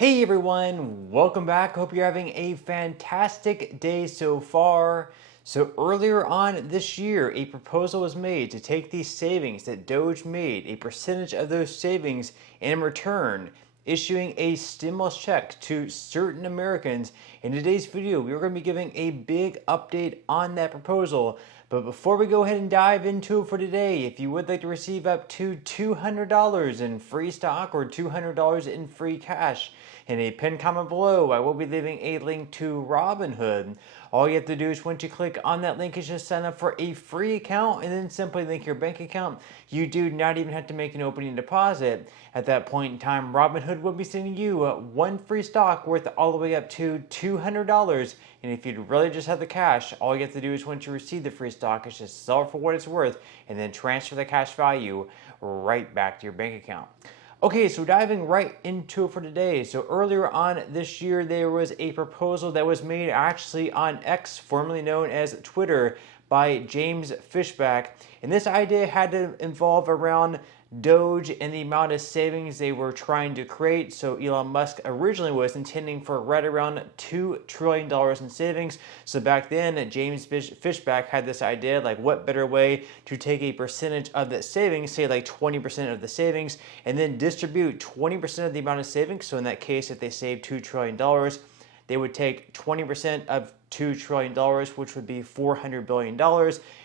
Hey everyone, welcome back. Hope you're having a fantastic day so far. So earlier on this year, a proposal was made to take these savings that DOGE made, a percentage of those savings, and in return, issuing a stimulus check to certain Americans. In today's video, we're going to be giving a big update on that proposal. But before we go ahead and dive into it for today, if you would like to receive up to $200 in free stock or $200 in free cash, in a pinned comment below, I will be leaving a link to Robinhood. All you have to do is once you click on that link is just sign up for a free account and then simply link your bank account. You do not even have to make an opening deposit. At that point in time, Robinhood will be sending you one free stock worth all the way up to $200. And if you'd really just have the cash, all you have to do is once you receive the free stock is just sell it for what it's worth and then transfer the cash value right back to your bank account. Okay, so diving right into it for today. So earlier on this year, there was a proposal that was made actually on X, formerly known as Twitter, by James Fishback. And this idea had to involve around DOGE and the amount of savings they were trying to create. So Elon Musk originally was intending for right around $2 trillion in savings. So back then, James Fishback had this idea, like what better way to take a percentage of that savings, say like 20% of the savings, and then distribute 20% of the amount of savings. So in that case, if they saved $2 trillion, they would take 20% of $2 trillion, which would be $400 billion,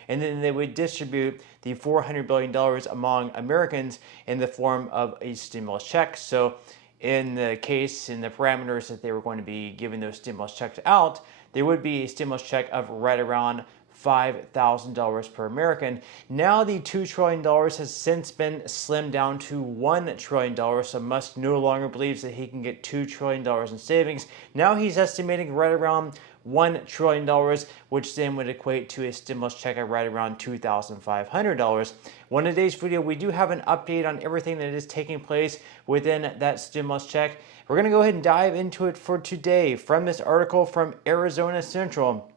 and then they would distribute the $400 billion among Americans in the form of a stimulus check. So in the case, in the parameters that they were going to be giving those stimulus checks out, there would be a stimulus check of right around $5,000 per American. Now the $2 trillion has since been slimmed down to $1 trillion, so Musk no longer believes that he can get $2 trillion in savings. Now he's estimating right around $1 trillion, which then would equate to a stimulus check at right around $2,500. Well, in today's video, we do have an update on everything that is taking place within that stimulus check. We're going to go ahead and dive into it for today from this article from Arizona Central.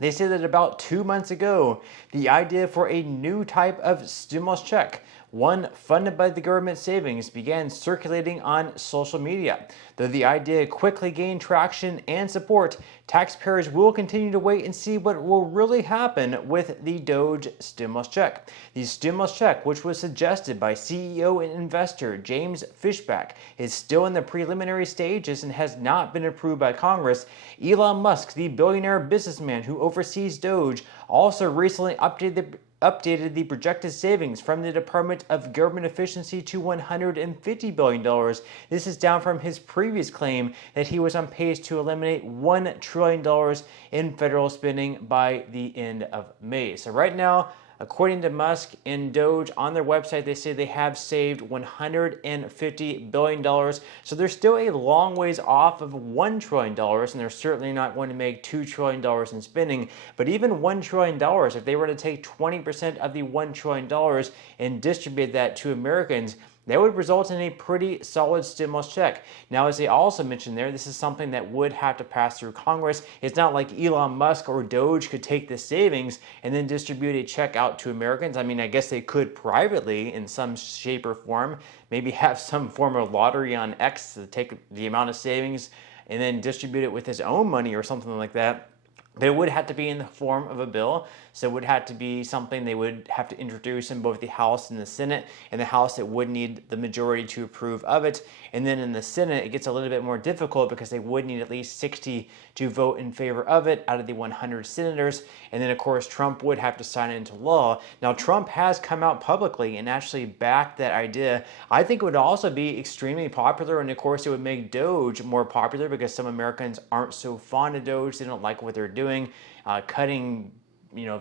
They say that about 2 months ago, the idea for a new type of stimulus check, one funded by the government savings, began circulating on social media. Though the idea quickly gained traction and support, taxpayers will continue to wait and see what will really happen with the DOGE stimulus check. The stimulus check, which was suggested by CEO and investor James Fishback, is still in the preliminary stages and has not been approved by Congress. Elon Musk, the billionaire businessman who oversees DOGE, also recently updated the projected savings from the Department of Government Efficiency to $150 billion. This is down from his previous claim that he was on pace to eliminate $1 trillion in federal spending by the end of May. So right now, according to Musk and DOGE on their website, they say they have saved $150 billion. So they're still a long ways off of $1 trillion, and they're certainly not going to make $2 trillion in spending. But even $1 trillion, if they were to take 20% of the $1 trillion and distribute that to Americans, that would result in a pretty solid stimulus check. Now, as they also mentioned there, this is something that would have to pass through Congress. It's not like Elon Musk or DOGE could take the savings and then distribute a check out to Americans. I mean, I guess they could privately in some shape or form, maybe have some form of lottery on X to take the amount of savings and then distribute it with his own money or something like that. But it would have to be in the form of a bill, so it would have to be something they would have to introduce in both the House and the Senate. In the House, it would need the majority to approve of it. And then in the Senate, it gets a little bit more difficult because they would need at least 60 to vote in favor of it out of the 100 senators. And then, of course, Trump would have to sign it into law. Now, Trump has come out publicly and actually backed that idea. I think it would also be extremely popular, and of course, it would make DOGE more popular because some Americans aren't so fond of DOGE. They don't like what they're doing, cutting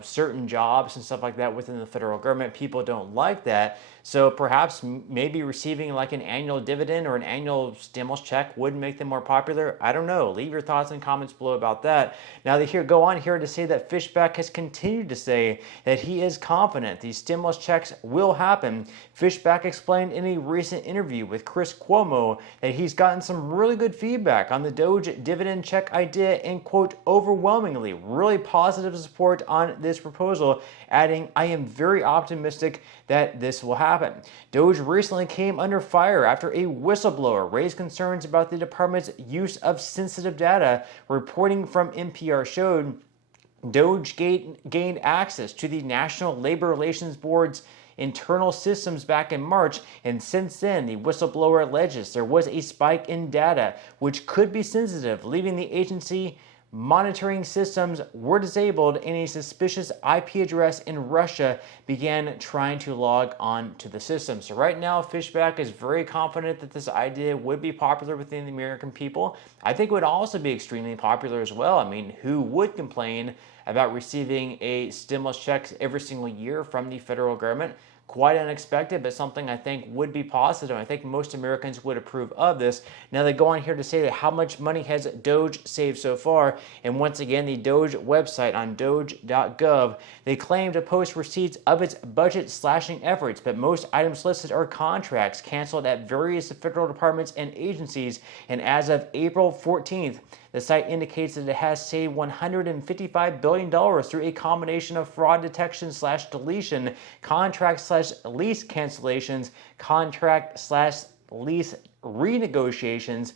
certain jobs and stuff like that within the federal government. People don't like that. So perhaps maybe receiving like an annual dividend or an annual stimulus check would make them more popular. I don't know. Leave your thoughts and comments below about that. Now they go on here to say that Fishback has continued to say that he is confident these stimulus checks will happen. Fishback explained in a recent interview with Chris Cuomo that he's gotten some really good feedback on the DOGE dividend check idea and, quote, overwhelmingly really positive support on on this proposal, adding, "I am very optimistic that this will happen." DOGE recently came under fire after a whistleblower raised concerns about the department's use of sensitive data. Reporting from NPR showed DOGE gained access to the National Labor Relations Board's internal systems back in March, and since then, the whistleblower alleges there was a spike in data which could be sensitive, leaving the agency monitoring systems were disabled, and a suspicious IP address in Russia began trying to log on to the system. So right now, Fishback is very confident that this idea would be popular within the American people. I think it would also be extremely popular as well. I mean, who would complain about receiving a stimulus check every single year from the federal government? Quite unexpected, but something I think would be positive. I think most Americans would approve of this. Now they go on here to say that how much money has DOGE saved so far, and once again, the DOGE website on doge.gov, they claim to post receipts of its budget slashing efforts, but most items listed are contracts canceled at various federal departments and agencies, and as of April 14th, the site indicates that it has saved $155 billion through a combination of fraud detection / deletion, contract / lease cancellations, contract / lease renegotiations,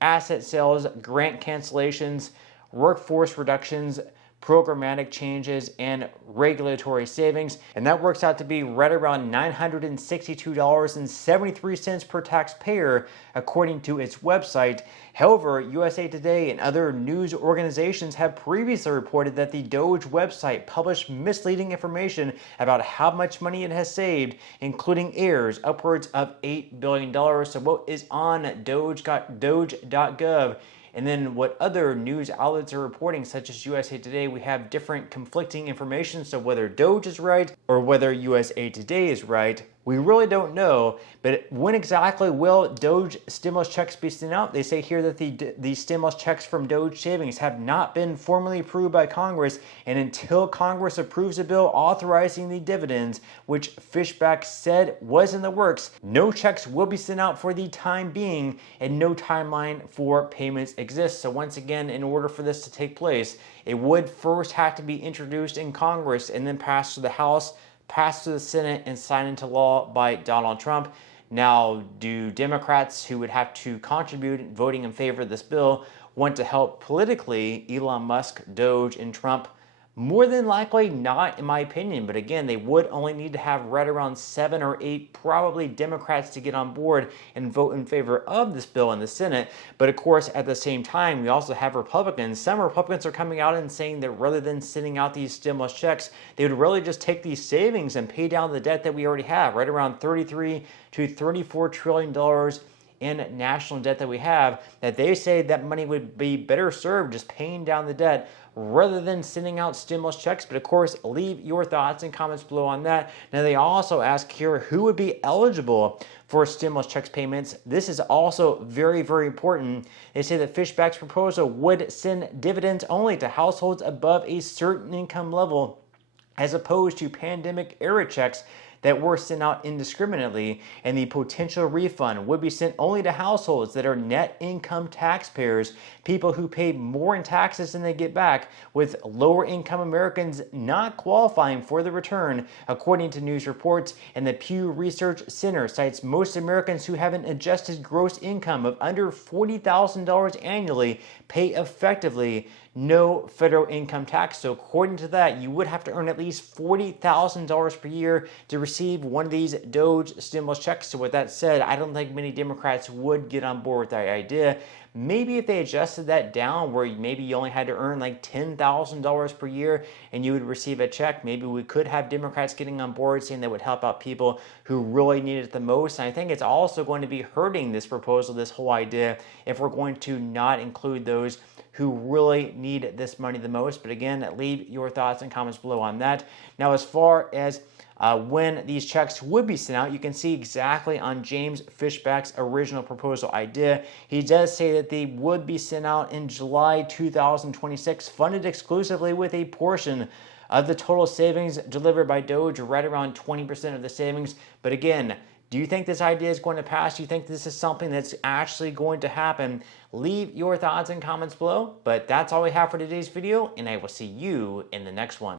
asset sales, grant cancellations, workforce reductions, programmatic changes, and regulatory savings, and that works out to be right around $962.73 per taxpayer, according to its website. However, USA Today and other news organizations have previously reported that the DOGE website published misleading information about how much money it has saved, including errors upwards of $8 billion. So what is on doge.gov, and then what other news outlets are reporting, such as USA Today, we have different conflicting information. So whether DOGE is right or whether USA Today is right, we really don't know. But when exactly will DOGE stimulus checks be sent out? They say here that the stimulus checks from DOGE savings have not been formally approved by Congress, and until Congress approves a bill authorizing the dividends, which Fishback said was in the works, no checks will be sent out for the time being, and no timeline for payments exists. So once again, in order for this to take place, it would first have to be introduced in Congress and then passed to the House, passed to the Senate, and signed into law by Donald Trump. Now, do Democrats who would have to contribute voting in favor of this bill want to help politically Elon Musk, DOGE, and Trump? More than likely not, in my opinion. But again, they would only need to have right around 7 or 8 probably Democrats to get on board and vote in favor of this bill in the Senate. But of course, at the same time, we also have Republicans. Some Republicans are coming out and saying that rather than sending out these stimulus checks, they would really just take these savings and pay down the debt that we already have, right around $33 to $34 trillion in national debt that we have, that they say that money would be better served just paying down the debt rather than sending out stimulus checks. But of course, leave your thoughts and comments below on that. Now, they also ask here who would be eligible for stimulus checks payments. This is also very, very important. They say that Fishback's proposal would send dividends only to households above a certain income level, as opposed to pandemic-era checks that were sent out indiscriminately, and the potential refund would be sent only to households that are net income taxpayers, people who pay more in taxes than they get back, with lower income Americans not qualifying for the return, according to news reports. And the Pew Research Center cites most Americans who have an adjusted gross income of under $40,000 annually pay effectively no federal income tax. So according to that, you would have to earn at least $40,000 per year to receive one of these DOGE stimulus checks. So with that said, I don't think many Democrats would get on board with that idea. Maybe if they adjusted that down where maybe you only had to earn like $10,000 per year and you would receive a check, maybe we could have Democrats getting on board saying that would help out people who really need it the most. And I think it's also going to be hurting this proposal, this whole idea, if we're going to not include those who really need this money the most. But again, leave your thoughts and comments below on that. Now, as far as when these checks would be sent out, you can see exactly on James Fishback's original proposal idea. He does say that they would be sent out in July 2026, funded exclusively with a portion of the total savings delivered by DOGE, right around 20% of the savings. But again, do you think this idea is going to pass? Do you think this is something that's actually going to happen? Leave your thoughts and comments below. But that's all we have for today's video, and I will see you in the next one.